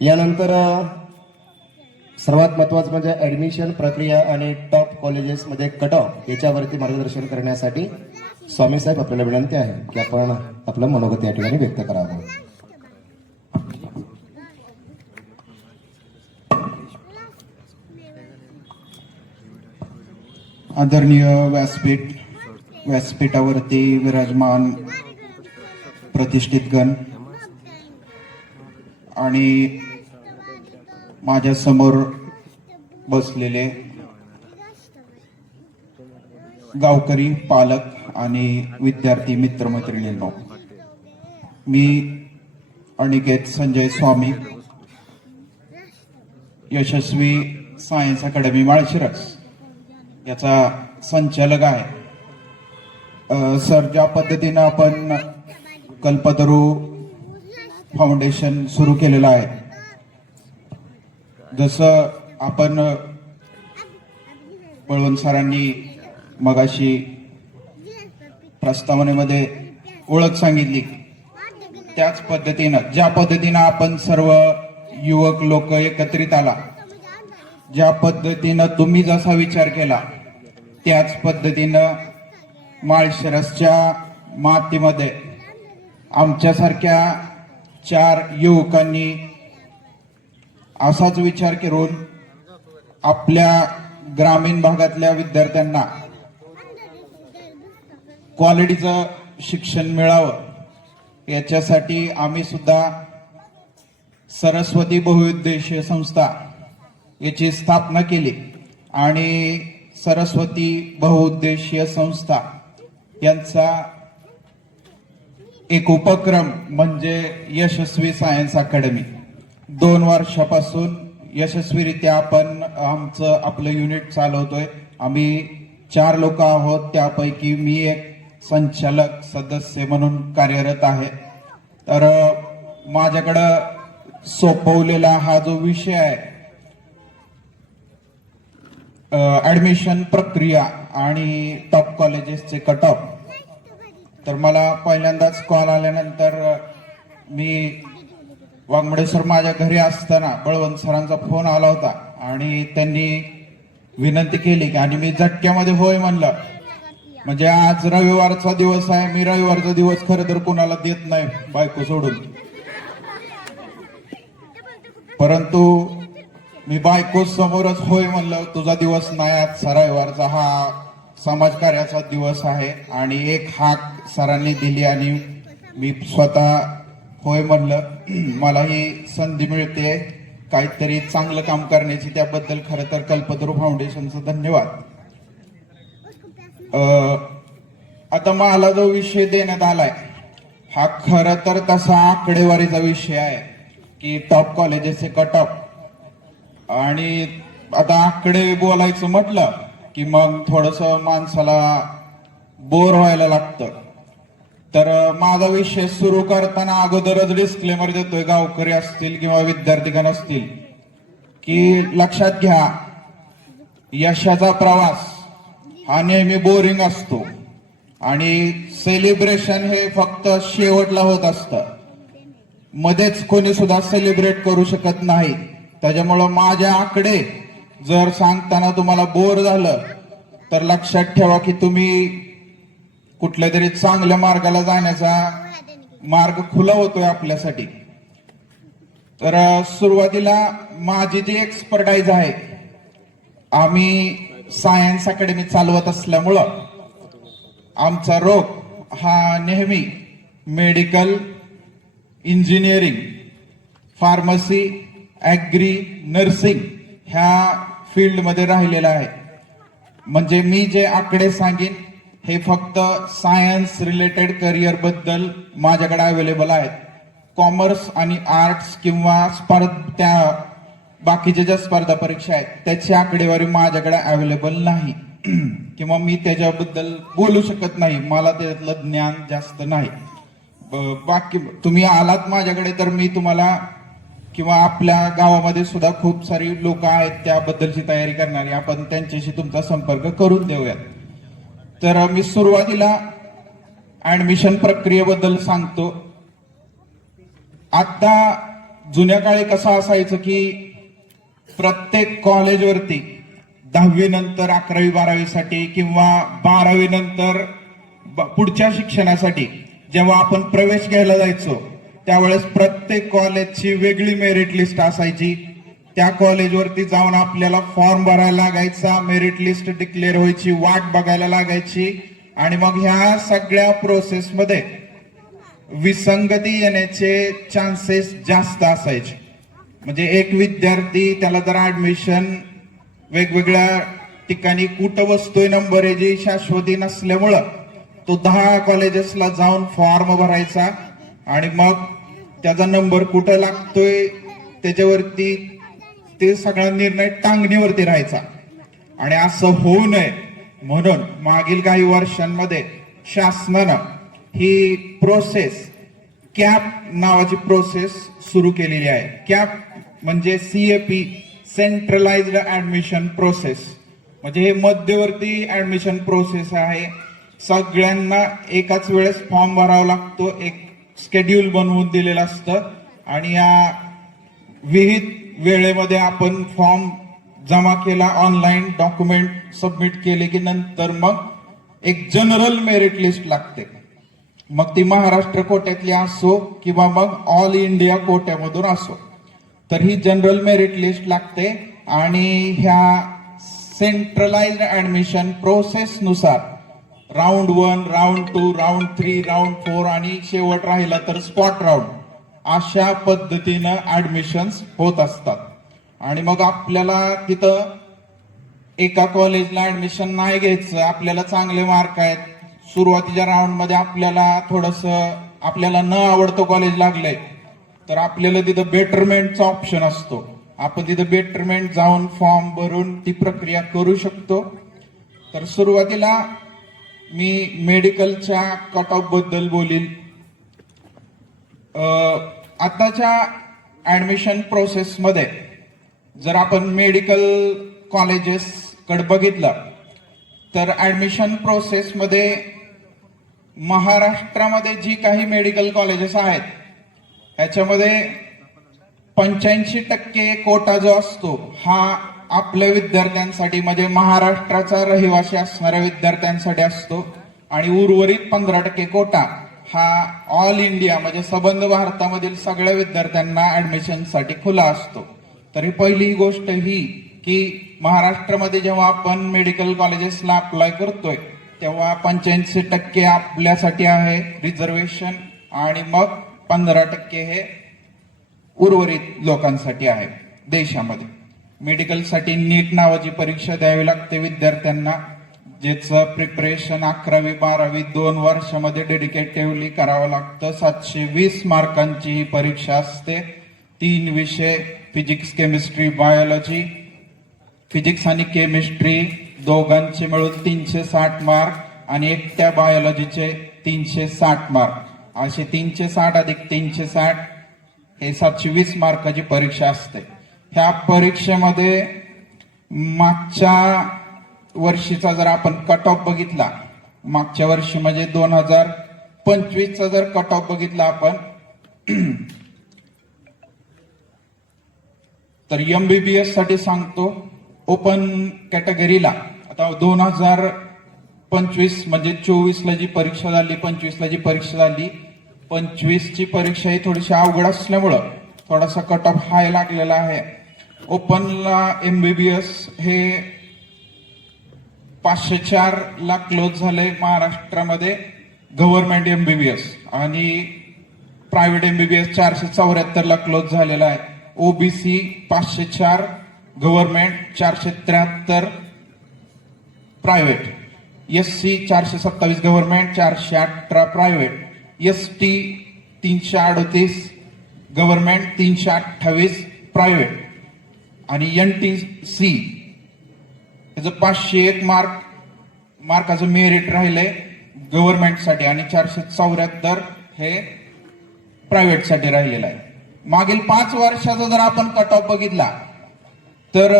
यानंतर सर्वात महत्त्वाचं म्हणजे ऍडमिशन प्रक्रिया आणि टॉप कॉलेजेसमध्ये कट ऑफ याच्यावरती मार्गदर्शन करण्यासाठी स्वामी साहेब आपल्याला विनंती आहे की आपण आपलं मनोगत या ठिकाणी व्यक्त करावं. आदरणीय व्यासपीठावरती विराजमान प्रतिष्ठितगण आणि माझ्या समोर बसलेले गावकरी, पालक आणि विद्यार्थी मित्रमैत्रिणींनो, मी अनिकेत संजय स्वामी, यशस्वी सायन्स अकॅडमी माळशिरस याचा संचालक आहे. सर, ज्या पद्धतीनं आपण कल्पतरू फाउंडेशन सुरू केलेलं आहे, जसं आपण बळवंत सरांनी मगाशी प्रस्तावनेमध्ये ओळख सांगितली, त्याच पद्धतीनं ज्या पद्धतीनं आपण सर्व युवक लोक एकत्रित आला, ज्या पद्धतीनं तुम्ही जसा विचार केला त्याच पद्धतीनं माळशिरसच्या मातीमध्ये आमच्यासारख्या 4 युवकांनी असाच विचार करून आपल्या ग्रामीण भागातल्या विद्यार्थ्यांना क्वालिटीचं शिक्षण मिळावं याच्यासाठी आम्ही सुद्धा सरस्वती बहुउद्देशीय संस्था याची स्थापना केली आणि सरस्वती बहुउद्देशीय संस्था यांचा एक उपक्रम म्हणजे यशस्वी सायन्स अकॅडमी. 2 वर्षापासून यशस्वीरित्या आपण आपलं युनिट चालवतोय. आम्ही 4 लोक आहोत, त्यापैकी मी एक संचालक सदस्य म्हणून कार्यरत आहे. तर माझ्याकडं सोपवलेला हा जो विषय आहे ऍडमिशन प्रक्रिया आणि टॉप कॉलेजेसचे कट ऑफ, तर मला पहिल्यांदाच कॉल आल्यानंतर मी वाघमोडे सर माझ्या घरी असताना बळवंत सरांचा फोन आला होता आणि त्यांनी विनंती केली आणि मी झटक्यामध्ये होय म्हणलं. म्हणजे आज रविवारचा दिवस आहे, मी रविवारचा दिवस खरं तर कुणाला देत नाही बायको सोडून, परंतु मी बायको समोरच होय म्हणलं. तुझा दिवस नाही, आज रविवारचा हा समाजकार्याचा दिवस आहे आणि एक हाक सरांनी दिली आणि मी स्वतः होय म्हणलं. मला ही संधी मिळते काहीतरी चांगलं काम करण्याची, त्याबद्दल खरं तर कल्पतरू फाउंडेशनचं धन्यवाद. आता मला जो विषय देण्यात आलाय हा खरं तर तसा आकडेवारीचा विषय आहे की टॉप कॉलेजेसचे कट ऑफ, आणि आता आकडे बोलायचं म्हटलं की मग थोडस माणसाला बोर व्हायला लागतं. तर माझा विषय सुरू करताना अगोदरच डिस्क्लेमर देतोय, गावकरी असतील किंवा विद्यार्थीगण असतील, की लक्षात घ्या यशाचा प्रवास हा नेहमी बोरिंग असतो आणि सेलिब्रेशन हे फक्त शेवटला होत असतं, मध्येच कोणी सुद्धा सेलिब्रेट करू शकत नाही. त्याच्यामुळं माझे आकडे जर सांगताना तुम्हाला बोर झालं तर लक्षात ठेवा की तुम्ही कुठल्या तरी चांगल्या मार्गाला जाण्याचा मार्ग खुला होतोय आपल्यासाठी. तर सुरुवातीला माझी जी एक्सपर्टाईज आहे, आम्ही सायन्स अकॅडमी चालवत असल्यामुळं आमचा रोग हा नेहमी medical, engineering, pharmacy, agri, nursing ह्या फील्डमध्ये राहिलेला आहे. म्हणजे मी जे आकडे सांगेन हे फक्त सायन्स रिलेटेड करिअर बद्दल माझ्याकडे अवेलेबल आहेत. कॉमर्स आणि आर्ट्स किंवा त्या बाकीच्या ज्या स्पर्धा परीक्षा आहेत त्याची आकडेवारी माझ्याकडे अवेलेबल नाही किंवा मी त्याच्याबद्दल बोलू शकत नाही, मला त्यातलं ज्ञान जास्त नाही. बाकी तुम्ही आलात माझ्याकडे तर मी तुम्हाला किंवा आपल्या गावामध्ये सुद्धा खूप सारी लोक आहेत त्याबद्दलची तयारी करणारी, आपण त्यांच्याशी तुमचा संपर्क करून देऊयात. तर मी सुरुवातीला ऍडमिशन प्रक्रियेबद्दल सांगतो. आता जुन्या काळी कसं असायचं की प्रत्येक कॉलेजवरती 10वी नंतर 11वी 12वी साठी किंवा 12वी नंतर पुढच्या शिक्षणासाठी जेव्हा आपण प्रवेश घ्यायला जायचो त्यावेळेस प्रत्येक कॉलेजची वेगळी मेरिट लिस्ट असायची. त्या कॉलेजवरती जाऊन आपल्याला फॉर्म भरायला लागायचा, मेरिट लिस्ट डिक्लेअर व्हायची, वाट बघायला लागायची आणि मग ह्या सगळ्या प्रोसेसमध्ये विसंगती येण्याचे चान्सेस जास्त असायचे. म्हणजे एक विद्यार्थी त्याला जर ऍडमिशन वेगवेगळ्या ठिकाणी कुठं बसतोय नंबर याची शाश्वती नसल्यामुळं तो 10 कॉलेजेसला जाऊन फॉर्म भरायचा आणि मग त्याचा नंबर कुठं लागतोय त्याच्यावरती ते सगळा निर्णय टांगणीवरती राहायचा. आणि असं होऊ नये म्हणून मागील काही वर्षांमध्ये शासनानं ही प्रोसेस कॅप नावाची प्रोसेस सुरू केलेली आहे. कॅप म्हणजे CAP सेंट्रलाइज्ड ऍडमिशन प्रोसेस, म्हणजे हे मध्यवर्ती ऍडमिशन प्रोसेस आहे. सगळ्यांना एकाच वेळेस फॉर्म भरावा लागतो, एक शेड्यूल बनवून दिलेलं असतं आणि या विहित वेळेमध्ये आपण फॉर्म जमा केला, ऑनलाईन डॉक्युमेंट सबमिट केले की नंतर मग एक जनरल मेरिट लिस्ट लागते. मग ती महाराष्ट्र कोट्यातली असो किंवा मग ऑल इंडिया कोट्यामधून असो, तर ही जनरल मेरिट लिस्ट लागते. आणि ह्या सेंट्रलाइज्ड ऍडमिशन प्रोसेस नुसार राऊंड 1, राऊंड 2, राऊंड 3, राऊंड 4 आणि शेवट राहिला तर स्पॉट राऊंड अशा पद्धतीनं ऍडमिशन्स होत असतात. आणि मग आपल्याला तिथं एका कॉलेजला ऍडमिशन नाही घ्यायचं, आपल्याला चांगले मार्क आहेत, सुरुवातीच्या राऊंड मध्ये आपल्याला न आवडतं कॉलेज लागलंय तर आपल्याला तिथं बेटरमेंटचा ऑप्शन असतो. आपण तिथं बेटरमेंट जाऊन फॉर्म भरून ती प्रक्रिया करू शकतो. तर सुरुवातीला मी मेडिकलच्या कट ऑफ बद्दल बोलील. आताच्या ऍडमिशन प्रोसेस मध्ये जर आपण मेडिकल कॉलेजेस कडे बघितलं तर ऍडमिशन प्रोसेस मध्ये महाराष्ट्रामध्ये जी काही मेडिकल कॉलेजेस आहेत ह्याच्यामध्ये 85% कोटा जो असतो हा आपल्या विद्यार्थ्यांसाठी म्हणजे महाराष्ट्राचा रहिवासी असणाऱ्या विद्यार्थ्यांसाठी असतो आणि उर्वरित 15% कोटा हा ऑल इंडिया म्हणजे सबंध भारतामधील सगळ्या विद्यार्थ्यांना ऍडमिशनसाठी खुला असतो. तरी पहिली गोष्ट ही की महाराष्ट्रामध्ये जेव्हा आपण मेडिकल कॉलेजेसला अप्लाय करतोय तेव्हा 85% आपल्यासाठी आहे रिझर्वेशन आणि मग 15% हे उर्वरित लोकांसाठी आहे. देशामध्ये मेडिकलसाठी नीट नावाची परीक्षा द्यावी लागते विद्यार्थ्यांना, ज्याचं प्रिपरेशन 11वी 12वी 2 वर्षामध्ये डेडिकेटिव्हली करावं लागतं. 720 मार्कांची ही परीक्षा असते. 3 विषय फिजिक्स, केमिस्ट्री, बायोलॉजी, फिजिक्स आणि केमिस्ट्री दोघांचे मिळून 360 मार्क आणि एकट्या बायोलॉजीचे 360 मार्क, असे 360 अधिक 360 हे 720 मार्काची परीक्षा असते. ह्या परीक्षेमध्ये मागच्या वर्षीचा जर आपण कट ऑफ बघितला, मागच्या वर्षी म्हणजे 2025चा जर कट ऑफ बघितला आपण तर MBBS साठी सांगतो ओपन कॅटेगरीला आता 2025 म्हणजे 24ला जी परीक्षा झाली, 25ला जी परीक्षा झाली, 25ची परीक्षा ही थोडीशी अवघड असल्यामुळं थोडासा कट ऑफ हाय लागलेला आहे. ओपनला MBBS हे 504 ला क्लोज झाले महाराष्ट्रामध्ये गव्हर्नमेंट MBBS आणि प्रायव्हेट MBBS 474 ला क्लोज झालेला आहे. OBC 504 government, 473 private, SC 427 government, 418 private, ST 338 government, 328 private आणि NTC त्याचं 501 मार्काचं मेरिट राहिले गव्हर्नमेंटसाठी आणि 474 हे प्रायव्हेटसाठी राहिलेलं आहे. मागील 5 वर्षाचा जर आपण कट ऑफ बघितला तर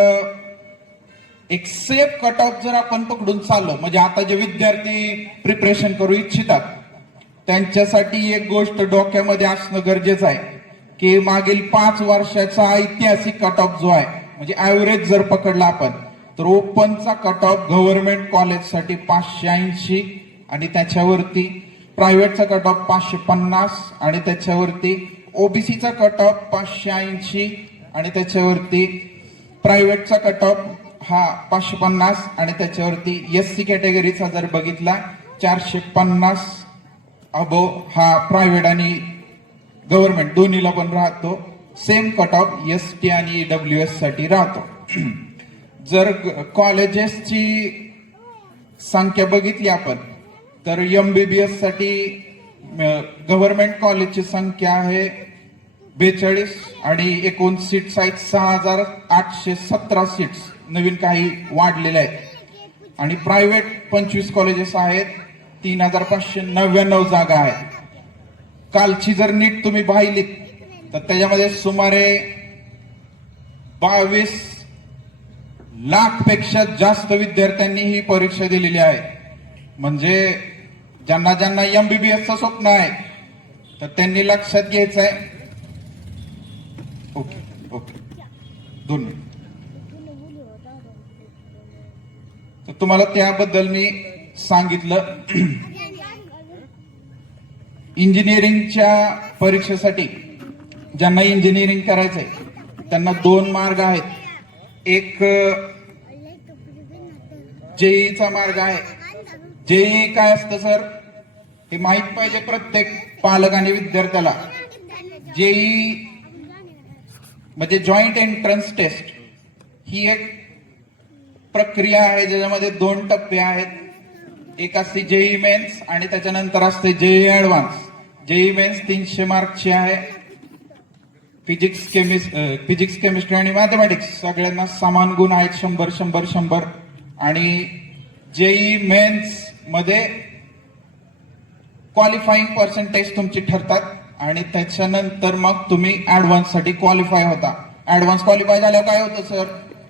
एक सेफ कट ऑफ जर आपण पकडून चाललो म्हणजे आता जे विद्यार्थी प्रिपरेशन करू इच्छितात त्यांच्यासाठी एक गोष्ट डोक्यामध्ये असणं गरजेचं आहे की मागील 5 वर्षाचा ऐतिहासिक कट ऑफ जो आहे, म्हणजे ऍव्हरेज जर पकडला आपण, तर ओपनचा कट ऑफ गव्हर्नमेंट कॉलेजसाठी 580 आणि त्याच्यावरती, प्रायव्हेटचा कट ऑफ 550 आणि त्याच्यावरती, ओबीसीचा कट ऑफ 580 आणि त्याच्यावरती, प्रायव्हेटचा कट ऑफ हा 550 आणि त्याच्यावरती, एससी कॅटेगरीचा जर बघितला 450 अबो हा प्रायव्हेट आणि गव्हर्नमेंट दोन्हीला पण राहतो. सेम कट ऑफ एसटी आणि ईडब्ल्यूएस साठी राहतो. जर कॉलेजेसची संख्या बघितली आपण तर एमबीबीएस साठी गव्हर्नमेंट कॉलेजची संख्या आहे 42 आणि एकूण सीट्स आहेत 6817 सीट्स, नवीन काही वाढलेल्या आहेत. आणि प्रायव्हेट 25 कॉलेजेस आहेत, 3599 जागा आहेत. कालची जर नीट तुम्ही पाहिलीत तर त्याच्यामध्ये सुमारे 22 लाख पेक्षा जास्त विद्यार्थ्यांनी ही परीक्षा दिलेली आहे. म्हणजे ज्यांना ज्यांना एमबीबीएसचं स्वप्न आहे तर त्यांनी लक्षात घ्यायचं आहे. Okay okay 2 minute. तर तुम्हाला त्याबद्दल मी सांगितलं. इंजिनिअरिंगच्या परीक्षेसाठी ज्यांना इंजिनिअरिंग करायचंय त्यांना 2 मार्ग आहेत. एक जेईचा मार्ग आहे. जेई काय असतं सर हे माहित पाहिजे प्रत्येक पालक आणि विद्यार्थ्याला. जेई म्हणजे जॉईंट एंट्रन्स टेस्ट ही एक प्रक्रिया आहे ज्याच्यामध्ये 2 टप्पे आहेत. एक असते जेई मेन्स आणि त्याच्यानंतर असते जेई ऍडव्हान्स. जेई मेन्स 300 मार्कची आहे. फिजिक्स केमिस्ट्री आणि मॅथमॅटिक्स सगळ्यांना समान गुण आहेत, 100 100 100. आणि जेई मेन्स मध्ये क्वालिफाईंग पर्सेंटेज तुमची ठरतात आणि त्याच्यानंतर मग तुम्ही ऍडव्हान्स साठी क्वालिफाय होता. ऍडव्हान्स क्वालिफाय झाल्यावर काय होतं सर,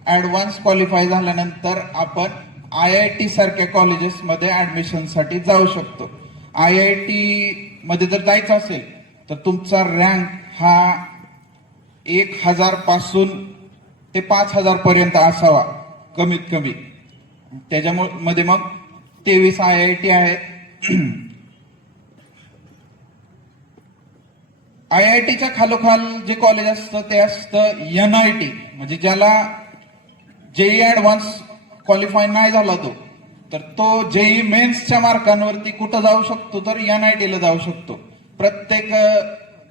ऍडव्हान्स क्वालिफाय झाल्यानंतर आपण IIT सारख्या कॉलेजेस मध्ये ऍडमिशन साठी जाऊ शकतो. IIT मध्ये जर जायचं असेल तर तुमचा रँक हा 1000 पासून ते 5000 पर्यंत असावा कमीत कमी. त्याच्यामध्ये मग 23 IIT आहेत. IITच्या खालोखाल जे कॉलेज असतं ते असतं NIT, म्हणजे ज्याला जेई ऍडव्हान्स क्वालिफाय नाही झाला तर तो जेई मेन्सच्या मार्कांवरती कुठं जाऊ शकतो तर NIT ला जाऊ शकतो. प्रत्येक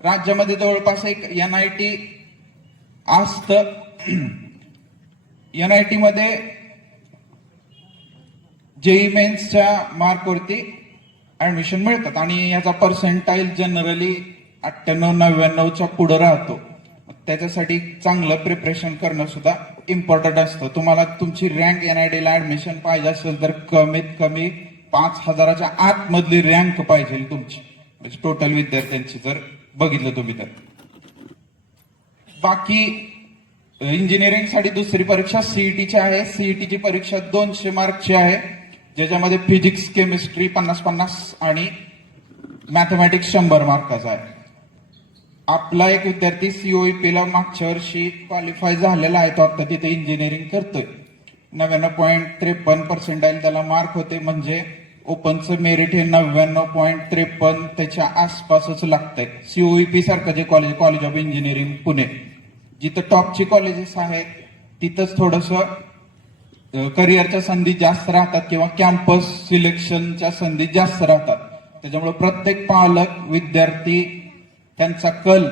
राज्यामध्ये जवळपास एक NIT असतं. NIT मध्ये जेई मेन्सच्या मार्कवरती ऍडमिशन मिळतात आणि याचा पर्सेंटाईल जनरली 98-99च्या पुढे राहतो. त्याच्यासाठी चांगलं प्रिपरेशन करणं सुद्धा इम्पॉर्टंट असतं. तुम्हाला तुमची रँक NIT ला ऍडमिशन पाहिजे असेल तर कमीत कमी 5000च्या आतमधली रँक पाहिजे तुमची, म्हणजे टोटल विद्यार्थ्यांची जर बघितलं तुम्ही तर. बाकी इंजिनिअरिंग साठी दुसरी परीक्षा सीईटीची आहे. सीईटीची परीक्षा 200 मार्कची आहे, ज्याच्यामध्ये फिजिक्स केमिस्ट्री 50-50 आणि मॅथमॅटिक्स 100 मार्काचा आहे. आपला एक विद्यार्थी COEP ला मागच्या वर्षी क्वालिफाय झालेला आहे, तो आता तिथे इंजिनिअरिंग करतोय. 99.53 पर्सेंटाईल त्याला मार्क होते, म्हणजे ओपनचं मेरिट हे 99.53 त्याच्या आसपासच लागतंय. COEP सारखं जे कॉलेज ऑफ इंजिनिअरिंग पुणे, जिथं टॉपची कॉलेजेस आहेत तिथंच थोडस करिअरच्या संधी जास्त राहतात किंवा कॅम्पस सिलेक्शनच्या संधी जास्त राहतात. त्याच्यामुळे प्रत्येक पालक विद्यार्थी त्यांचा कल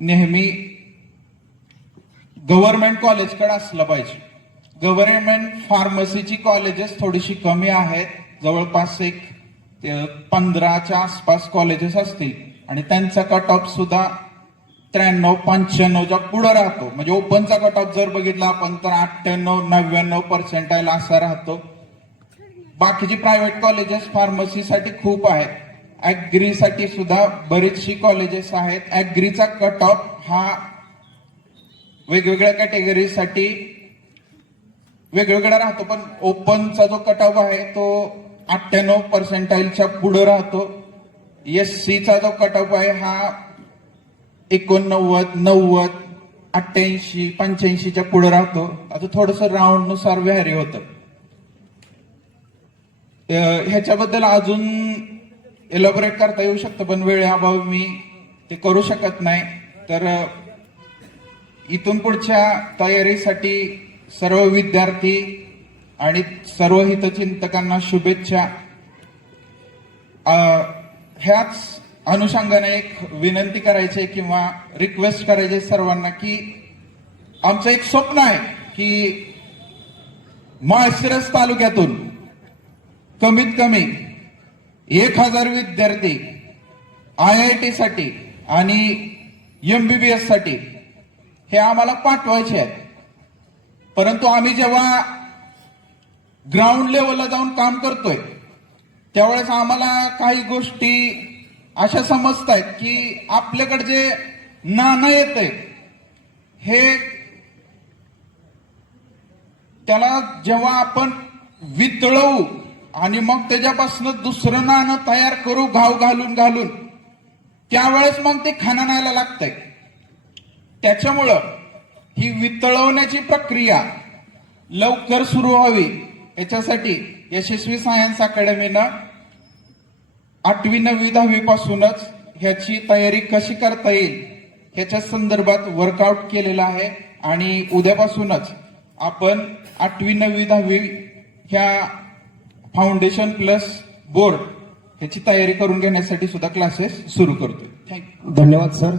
नेहमी गव्हर्नमेंट कॉलेजकडे असला पाहिजे. गव्हर्नमेंट फार्मसीची कॉलेजेस थोडीशी कमी आहेत, जवळपास एक 15च्या आसपास कॉलेजेस असतील आणि त्यांचा कट ऑफ सुद्धा 93-95च्या पुढे राहतो. म्हणजे ओपनचा कट ऑफ जर बघितला आपण तर 98-99 पर्सेंटाईल असा राहतो. बाकीची प्रायव्हेट कॉलेजेस फार्मसीसाठी खूप आहेत. ऍग्रीसाठी सुद्धा बरीचशी कॉलेजेस आहेत. ऍग्रीचा कट ऑफ हा वेगवेगळ्या कॅटेगरीसाठी वेगवेगळा राहतो, पण ओपनचा जो कट ऑफ आहे तो 98 पर्सेंटाईलच्या पुढे राहतो. SCचा जो कट ऑफ आहे हा 89, 90, 88, 85च्या पुढे राहतो. आता थोडस राऊंड नुसार व्हॅरी होतं. ह्याच्याबद्दल अजून एलॉबरेट करता येऊ शकतं, पण वेळेअभावी मी ते करू शकत नाही. तर इथून पुढच्या तयारीसाठी सर्व विद्यार्थी आणि सर्व हितचिंतकांना शुभेच्छा. ह्याच अनुषंगाने एक विनंती करायची किंवा रिक्वेस्ट करायची सर्वांना की आमचं एक स्वप्न आहे की माळशिरस तालुक्यातून कमीत कमी 1000 विद्यार्थी IIT साठी आणि MBBS साठी हे आम्हाला पाठवायचे आहेत. परंतु आम्ही जेव्हा ग्राउंड लेवलला जाऊन काम करतोय त्यावेळेस आम्हाला काही गोष्टी अशा समजतायत की आपल्याकडे जे नाणं येतंय हे त्याला जेव्हा आपण वितळवू आणि मग त्याच्यापासून दुसरं नाणं तयार करू घाव घालून घालून त्यावेळेस मग ते खाणायला लागतंय. त्याच्यामुळं ही वितळवण्याची प्रक्रिया लवकर सुरू व्हावी याच्यासाठी यशस्वी सायन्स अकॅडमीनं 8वी, 9वी, 10वी पासूनच ह्याची तयारी कशी करता येईल ह्याच्या संदर्भात वर्कआउट केलेला आहे. आणि उद्यापासूनच आपण 8वी, 9वी, 10वी ह्या फाउंडेशन प्लस बोर्ड ह्याची तयारी करून घेण्यासाठी सुद्धा क्लासेस सुरू करतोय. थँक्यू. धन्यवाद सर.